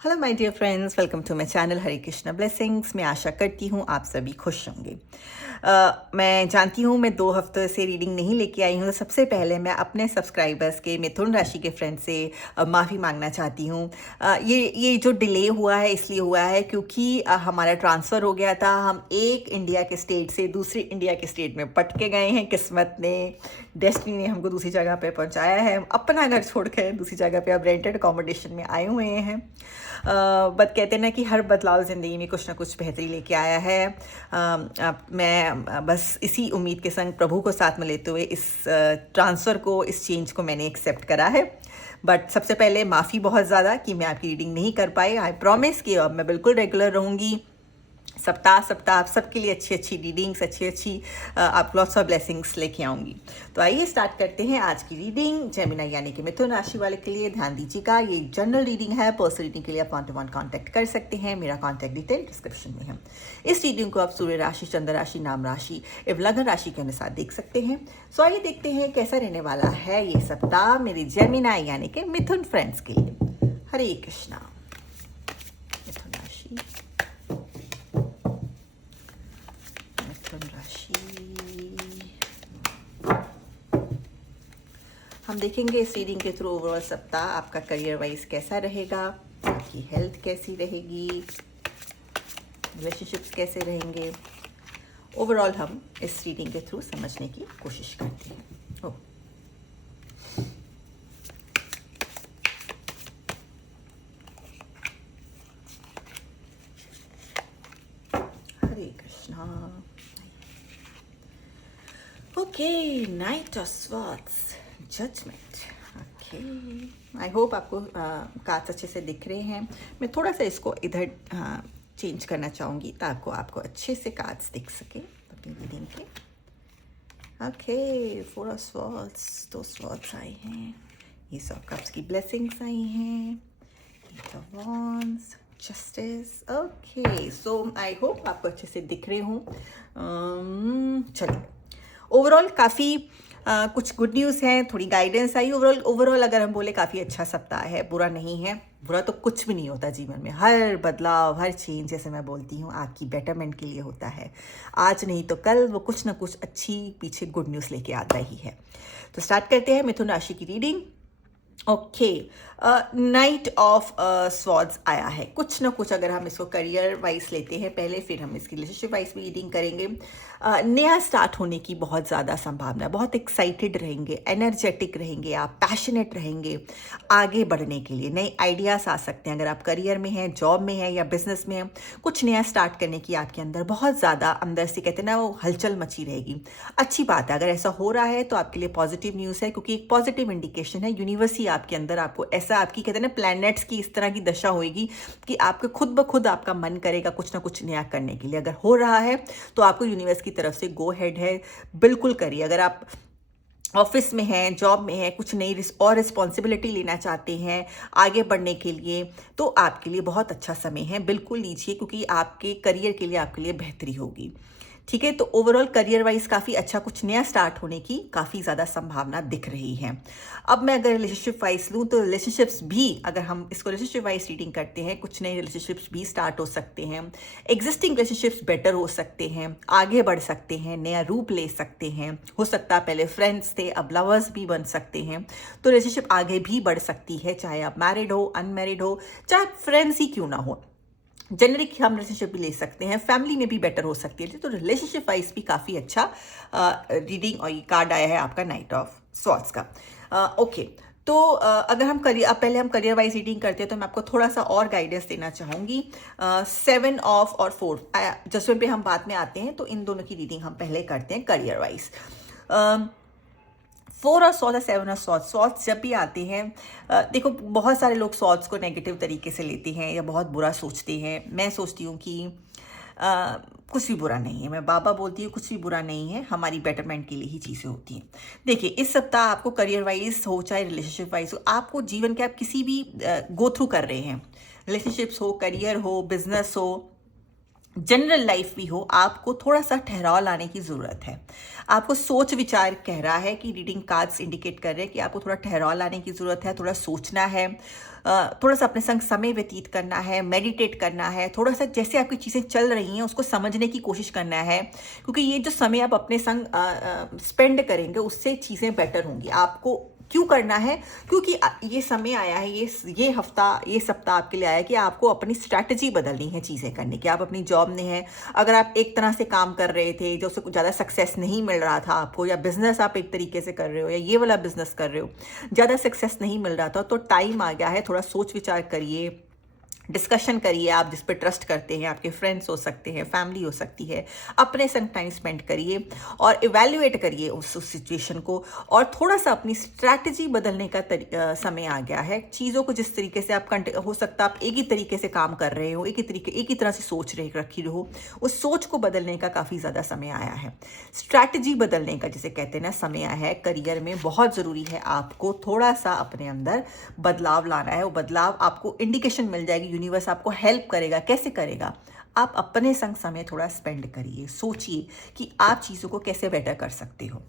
Hello my dear friends, welcome to my channel Hare Krishna blessings. मैं आशा करती हूँ आप सभी खुश होंगे। मैं जानती हूँ मैं 2 हफ्ते से रीडिंग नहीं लेके आई हूँ, तो सबसे पहले मैं अपने सब्सक्राइबर्स के मिथुन राशि के फ्रेंड से माफ़ी मांगना चाहती हूँ। ये जो डिले हुआ है इसलिए हुआ है क्योंकि हमारा ट्रांसफ़र हो गया था। हम एक इंडिया के स्टेट से दूसरी इंडिया के स्टेट में पट के गए हैं। किस्मत ने, डेस्टिनी ने हमको दूसरी जगह पे पहुँचाया है। हम अपना घर छोड़ कर दूसरी जगह पे अब रेंटेड अकोमोडेशन में आए हुए हैं। बट कहते हैं ना कि हर बदलाव ज़िंदगी में कुछ ना कुछ बेहतरी लेके आया है। मैं बस इसी उम्मीद के संग प्रभु को साथ में लेते हुए इस ट्रांसफ़र को, इस चेंज को मैंने एक्सेप्ट करा है। बट सबसे पहले माफ़ी बहुत ज़्यादा कि मैं आपकी रीडिंग नहीं कर पाई। आई प्रॉमिस कि अब मैं बिल्कुल रेगुलर रहूँगी। सप्ताह सप्ताह आप सबके लिए अच्छी अच्छी रीडिंग्स, अच्छी आप लॉट्स ऑफ ब्लेसिंग्स लेके आऊँगी। तो आइए स्टार्ट करते हैं आज की रीडिंग। जेमिनी यानी कि मिथुन राशि वाले के लिए ध्यान दीजिएगा, ये जनरल रीडिंग है। पर्सनल रीडिंग के लिए आप 1-to-1 कॉन्टैक्ट कर सकते हैं। मेरा कॉन्टैक्ट डिटेल डिस्क्रिप्शन में है। इस रीडिंग को आप सूर्य राशि, चंद्र राशि, नाम राशि एवं लग्न राशि के अनुसार देख सकते हैं। सो आइए देखते हैं कैसा रहने वाला है ये सप्ताह मेरे जेमिनी यानी कि मिथुन फ्रेंड्स के लिए। हरे कृष्णा। मिथुन राशि, हम देखेंगे इस रीडिंग के थ्रू ओवरऑल सप्ताह आपका करियर वाइज कैसा रहेगा, आपकी हेल्थ कैसी रहेगी, रिलेशनशिप्स कैसे रहेंगे। ओवरऑल हम इस रीडिंग के थ्रू समझने की कोशिश करते हैं। Hare Krishna. Okay, knight of swords, judgment. Okay, I hope आपको कार्ड्स अच्छे से दिख रहे हैं। मैं थोड़ा सा इसको इधर चेंज करना चाहूँगी ताकि आपको अच्छे से कार्ड्स दिख सके अपनी रीडिंग के। ओके, 4 ऑफ स्वॉर्ड्स, 2 स्वॉर्ड्स आए हैं। ये सब कप्स की ब्लेसिंग्स आई हैं। 8 of wands, justice. Okay, so I hope आपको अच्छे से दिख रहे हों। चलिए, ओवरऑल काफ़ी कुछ गुड न्यूज़ है, थोड़ी गाइडेंस आई। ओवरऑल अगर हम बोले काफ़ी अच्छा सप्ताह है, बुरा नहीं है। बुरा तो कुछ भी नहीं होता जीवन में। हर बदलाव, हर चेंज, जैसे मैं बोलती हूँ, आपकी बेटरमेंट के लिए होता है। आज नहीं तो कल वो कुछ ना कुछ अच्छी पीछे गुड न्यूज़ लेके आता ही है। तो स्टार्ट करते हैं मिथुन राशि की reading. Okay, knight of swords आया है। कुछ ना कुछ अगर हम इसको करियर वाइज लेते हैं पहले, फिर हम इसकी रिलेशनशिप वाइज भी रीडिंग करेंगे। नया स्टार्ट होने की बहुत ज़्यादा संभावना है। बहुत एक्साइटेड रहेंगे, एनर्जेटिक रहेंगे, आप पैशनेट रहेंगे आगे बढ़ने के लिए। नए आइडियाज़ आ सकते हैं। अगर आप करियर में हैं, जॉब में हैं या बिजनेस में हैं, कुछ नया स्टार्ट करने की आपके अंदर बहुत ज़्यादा, अंदर से कहते हैं ना, वो हलचल मची रहेगी। अच्छी बात है। अगर ऐसा हो रहा है तो आपके लिए पॉजिटिव न्यूज़ है, क्योंकि एक पॉजिटिव इंडिकेशन है। यूनिवर्स ही आपके अंदर आपको ऐसा, आपकी कहते हैं ना, प्लैनेट्स की इस तरह की दशा होएगी कि आपके खुद ब खुद आपका मन करेगा कुछ ना कुछ नया करने के लिए। अगर हो रहा है तो आपको यूनिवर्स की तरफ से गो हेड है, बिल्कुल करिए। अगर आप ऑफिस में हैं, जॉब में हैं, कुछ नई और रिस्पॉन्सिबिलिटी लेना चाहते हैं आगे बढ़ने के लिए, तो आपके लिए बहुत अच्छा समय है। बिल्कुल लीजिए, क्योंकि आपके करियर के लिए, आपके लिए बेहतरी होगी। ठीक है, तो ओवरऑल करियर वाइज काफ़ी अच्छा, कुछ नया स्टार्ट होने की काफ़ी ज़्यादा संभावना दिख रही है। अब मैं अगर रिलेशनशिप वाइज लूँ तो रिलेशनशिप्स भी, अगर हम इसको रिलेशनशिप वाइज रीडिंग करते हैं, कुछ नए रिलेशनशिप्स भी स्टार्ट हो सकते हैं। एग्जिस्टिंग रिलेशनशिप्स बेटर हो सकते हैं, आगे बढ़ सकते हैं, नया रूप ले सकते हैं। हो सकता है पहले फ्रेंड्स थे, अब लवर्स भी बन सकते हैं। तो रिलेशनशिप आगे भी बढ़ सकती है, चाहे आप मैरिड हो, अनमैरिड हो, चाहे फ्रेंड्स ही क्यों ना हो। जनरली हम रिलेशनशिप भी ले सकते हैं, फैमिली में भी बेटर हो सकती है। तो रिलेशनशिप वाइज भी काफ़ी अच्छा रीडिंग, और ये कार्ड आया है आपका नाइट ऑफ स्वॉर्ड्स का। ओके, तो अगर हम करियर, अब पहले हम करियर वाइज रीडिंग करते हैं, तो मैं आपको थोड़ा सा और गाइडेंस देना चाहूँगी। 7 ऑफ और 4 जसमें पे हम बाद में आते हैं, तो इन दोनों की रीडिंग हम पहले करते हैं करियर वाइज। 4 और स्वॉर्ड्स, 7 और स्वॉर्ड्स। स्वॉर्ड्स जब भी आते हैं, देखो, बहुत सारे लोग स्वॉर्ड्स को नेगेटिव तरीके से लेते हैं या बहुत बुरा सोचते हैं। मैं सोचती हूँ कि कुछ भी बुरा नहीं है। मैं बाबा बोलती हूँ, कुछ भी बुरा नहीं है, हमारी बेटरमेंट के लिए ही चीज़ें होती हैं। देखिए, इस सप्ताह आपको करियर वाइज हो, चाहे रिलेशनशिप वाइज हो, आपको जीवन के आप किसी भी गो थ्रू कर रहे हैं, रिलेशनशिप्स हो, करियर हो, बिजनेस हो, जनरल लाइफ भी हो, आपको थोड़ा सा ठहराव लाने की ज़रूरत है। आपको सोच विचार कह रहा है कि रीडिंग कार्ड्स इंडिकेट कर रहे हैं कि आपको थोड़ा ठहराव लाने की ज़रूरत है, थोड़ा सोचना है, थोड़ा सा अपने संग समय व्यतीत करना है, मेडिटेट करना है, थोड़ा सा जैसे आपकी चीज़ें चल रही हैं उसको समझने की कोशिश करना है, क्योंकि ये जो समय आप अपने संग स्पेंड करेंगे उससे चीज़ें बेटर होंगी। आपको क्यों करना है? क्योंकि ये समय आया है, ये हफ्ता, ये सप्ताह आपके लिए आया है कि आपको अपनी स्ट्रैटेजी बदलनी है चीज़ें करने की। आप अपनी जॉब में हैं, अगर आप एक तरह से काम कर रहे थे जो उससे कुछ ज़्यादा सक्सेस नहीं मिल रहा था आपको, या बिजनेस आप एक तरीके से कर रहे हो, या ये वाला बिजनेस कर रहे हो, ज़्यादा सक्सेस नहीं मिल रहा था, तो टाइम आ गया है, थोड़ा सोच विचार करिए, डिस्कशन करिए। आप जिस पे ट्रस्ट करते हैं, आपके फ्रेंड्स हो सकते हैं, फैमिली हो सकती है, अपने संग टाइम स्पेंड करिए और इवैल्यूएट करिए उस सिचुएशन को, और थोड़ा सा अपनी स्ट्रैटेजी बदलने का समय आ गया है। चीज़ों को जिस तरीके से आप हो सकता है आप एक ही तरीके से काम कर रहे हो, एक ही तरह से सोच रखी रहो, उस सोच को बदलने का काफ़ी ज़्यादा समय आया है। स्ट्रैटेजी बदलने का जिसे कहते हैं ना, समय आया है। करियर में बहुत ज़रूरी है आपको थोड़ा सा अपने अंदर बदलाव लाना है। वो बदलाव आपको इंडिकेशन मिल जाएगी, यूनिवर्स आपको हेल्प करेगा। कैसे करेगा? आप अपने संग समय थोड़ा स्पेंड करिए, सोचिए कि आप चीज़ों को कैसे बेटर कर सकते हो,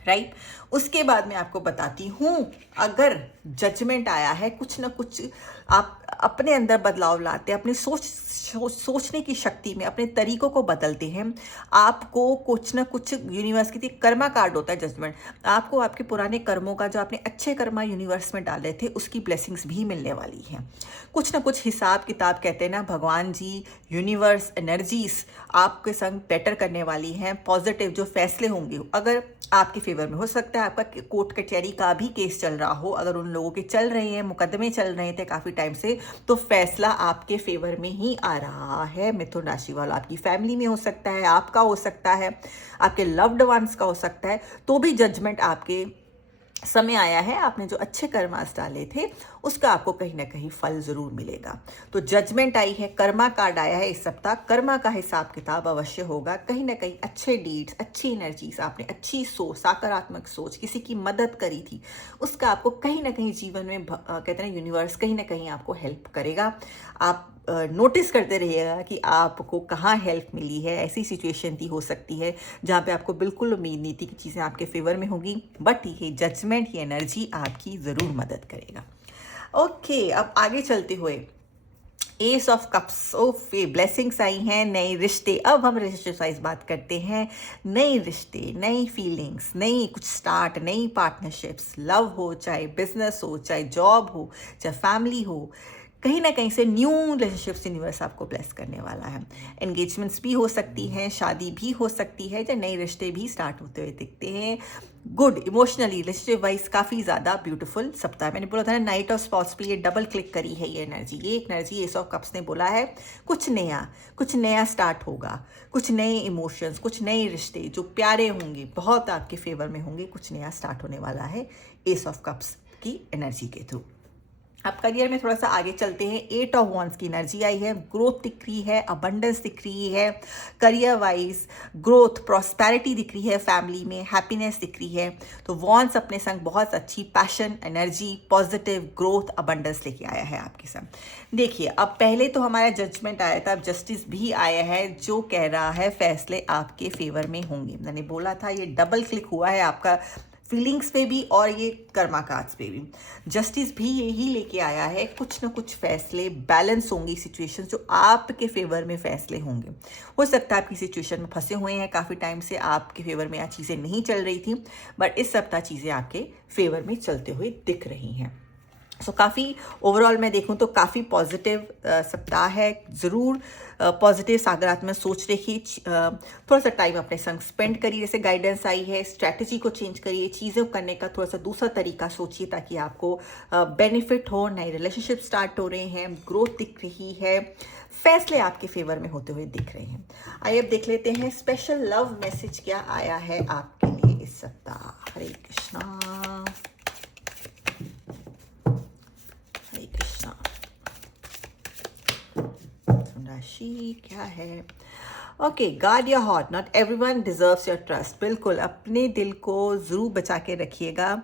राइट। उसके बाद मैं आपको बताती हूँ, अगर जजमेंट आया है, कुछ ना कुछ आप अपने अंदर बदलाव लाते हैं, अपनी सोचने की शक्ति में अपने तरीकों को बदलते हैं, आपको कुछ ना कुछ, यूनिवर्स की कर्मा कार्ड होता है जजमेंट, आपको आपके पुराने कर्मों का, जो आपने अच्छे कर्मा यूनिवर्स में डाले थे, उसकी ब्लेसिंग्स भी मिलने वाली हैं। कुछ ना कुछ हिसाब किताब, कहते हैं ना, भगवान जी, यूनिवर्स, एनर्जीज आपके संग बेटर करने वाली हैं। पॉजिटिव जो फैसले होंगे अगर आपके फेवर में, हो सकता है आपका कोर्ट कचहरी का भी केस चल रहा हो, अगर उन लोगों के चल रहे हैं, मुकदमे चल रहे थे काफ़ी टाइम से, तो फैसला आपके फेवर में ही आ रहा है। मिथुन राशि वाला, आपकी फैमिली में हो सकता है, आपका हो सकता है, आपके लव्ड वंस का हो सकता है, तो भी जजमेंट आपके समय आया है। आपने जो अच्छे कर्मास डाले थे उसका आपको कहीं ना कहीं फल जरूर मिलेगा। तो जजमेंट आई है, कर्मा कार्ड आया है इस सप्ताह, कर्मा का हिसाब किताब अवश्य होगा। कहीं ना कहीं अच्छे डीड्स, अच्छी एनर्जीज, आपने अच्छी सोच, सकारात्मक सोच, किसी की मदद करी थी, उसका आपको कहीं ना कहीं जीवन में कहते हैं यूनिवर्स कहीं ना कहीं आपको हेल्प करेगा। आप नोटिस करते रहिएगा कि आपको कहाँ हेल्प मिली है। ऐसी सिचुएशन थी, हो सकती है जहाँ पे आपको बिल्कुल उम्मीद नहीं थी कि चीज़ें आपके फेवर में होगी, बट ये जजमेंट, ये एनर्जी आपकी ज़रूर मदद करेगा। ओके, अब आगे चलते हुए एस ऑफ कप्स, ओफे, ब्लेसिंग्स आई हैं, नए रिश्ते। अब हम रिलेशनशिप वाइज बात करते हैं। नए रिश्ते, नई फीलिंग्स, नई कुछ स्टार्ट, नई पार्टनरशिप्स, लव हो, चाहे बिजनेस हो, चाहे जॉब हो, चाहे फैमिली हो, कहीं ना कहीं से न्यू रिलेशनशिप्स यूनिवर्स आपको ब्लेस करने वाला है। एंगेजमेंट्स भी हो सकती हैं, शादी भी हो सकती है, या नए रिश्ते भी स्टार्ट होते हुए दिखते हैं। गुड, इमोशनली रिलेशनशिप वाइज काफ़ी ज़्यादा ब्यूटीफुल सप्ताह। मैंने बोला था ना, नाइट ऑफ स्पॉट्स पे ये डबल क्लिक करी है ये एनर्जी। ये एक एनर्जी एस ऑफ कप्स ने बोला है, कुछ नया स्टार्ट होगा, कुछ नए इमोशंस, कुछ नए रिश्ते जो प्यारे होंगे, बहुत आपके फेवर में होंगे, कुछ नया स्टार्ट होने वाला है एस ऑफ कप्स की एनर्जी के थ्रू। अब करियर में थोड़ा सा आगे चलते हैं। 8 ऑफ वॉन्ड्स की एनर्जी आई है, ग्रोथ दिख रही है, अबंडेंस दिख रही है, करियर वाइज ग्रोथ, प्रॉस्पेरिटी दिख रही है, फैमिली में हैप्पीनेस दिख रही है। तो वॉन्ड्स अपने संग बहुत अच्छी passion, energy, positive growth, abundance लेके आया है आपके संग। देखिए, अब पहले तो हमारा जजमेंट आया था, अब जस्टिस भी आया है, जो कह रहा है फैसले आपके फेवर में होंगे। मैंने बोला था ये डबल क्लिक हुआ है आपका फीलिंग्स पे भी और ये कर्मा कार्ड्स पे भी। जस्टिस भी यही लेके आया है, कुछ ना कुछ फैसले बैलेंस होंगी, सिचुएशन जो आपके फेवर में फैसले होंगे। हो सकता है आपकी सिचुएशन में फंसे हुए हैं काफ़ी टाइम से, आपके फेवर में चीज़ें नहीं चल रही थी, बट इस सप्ताह चीज़ें आपके फेवर में चलते हुए दिख रही हैं। सो काफ़ी ओवरऑल मैं देखूं तो काफ़ी पॉजिटिव सप्ताह है। ज़रूर पॉजिटिव सकारात्मक सोच रखिए, थोड़ा सा टाइम अपने संग स्पेंड करिए, जैसे गाइडेंस आई है, स्ट्रैटेजी को चेंज करिए, चीज़ें करने का थोड़ा सा दूसरा तरीका सोचिए ताकि आपको बेनिफिट हो। नए रिलेशनशिप स्टार्ट हो रहे हैं, ग्रोथ दिख रही है, फैसले आपके फेवर में होते हुए दिख रहे हैं। आइए अब देख लेते हैं स्पेशल लव मैसेज क्या आया है आपके लिए इस सप्ताह। हरे कृष्णा, हरे कृष्णा। राशि क्या है? Okay, guard your heart, not everyone deserves your trust. बिल्कुल अपने दिल को ज़रूर बचा के रखिएगा।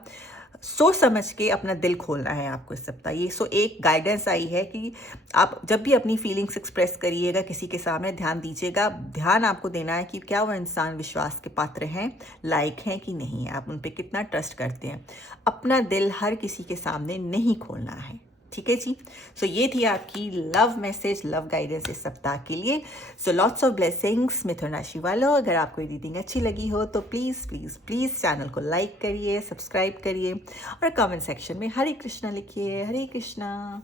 सोच समझ के अपना दिल खोलना है आपको इस सप्ताह। ये सो एक गाइडेंस आई है कि आप जब भी अपनी फीलिंग्स एक्सप्रेस करिएगा किसी के सामने, ध्यान दीजिएगा, ध्यान आपको देना है कि क्या वो इंसान विश्वास के पात्र हैं, लायक हैं कि नहीं है, आप उन पे कितना ट्रस्ट करते हैं। अपना दिल हर किसी के सामने नहीं खोलना है, ठीक है जी। सो ये थी आपकी लव मैसेज, लव गाइडेंस इस सप्ताह के लिए। सो लॉट्स ऑफ ब्लेसिंग्स मिथुन राशि वालों। अगर आपको ये रीडिंग अच्छी लगी हो तो प्लीज़ प्लीज़ प्लीज़ चैनल को लाइक करिए, सब्सक्राइब करिए और कमेंट सेक्शन में हरे कृष्णा लिखिए। हरे कृष्णा।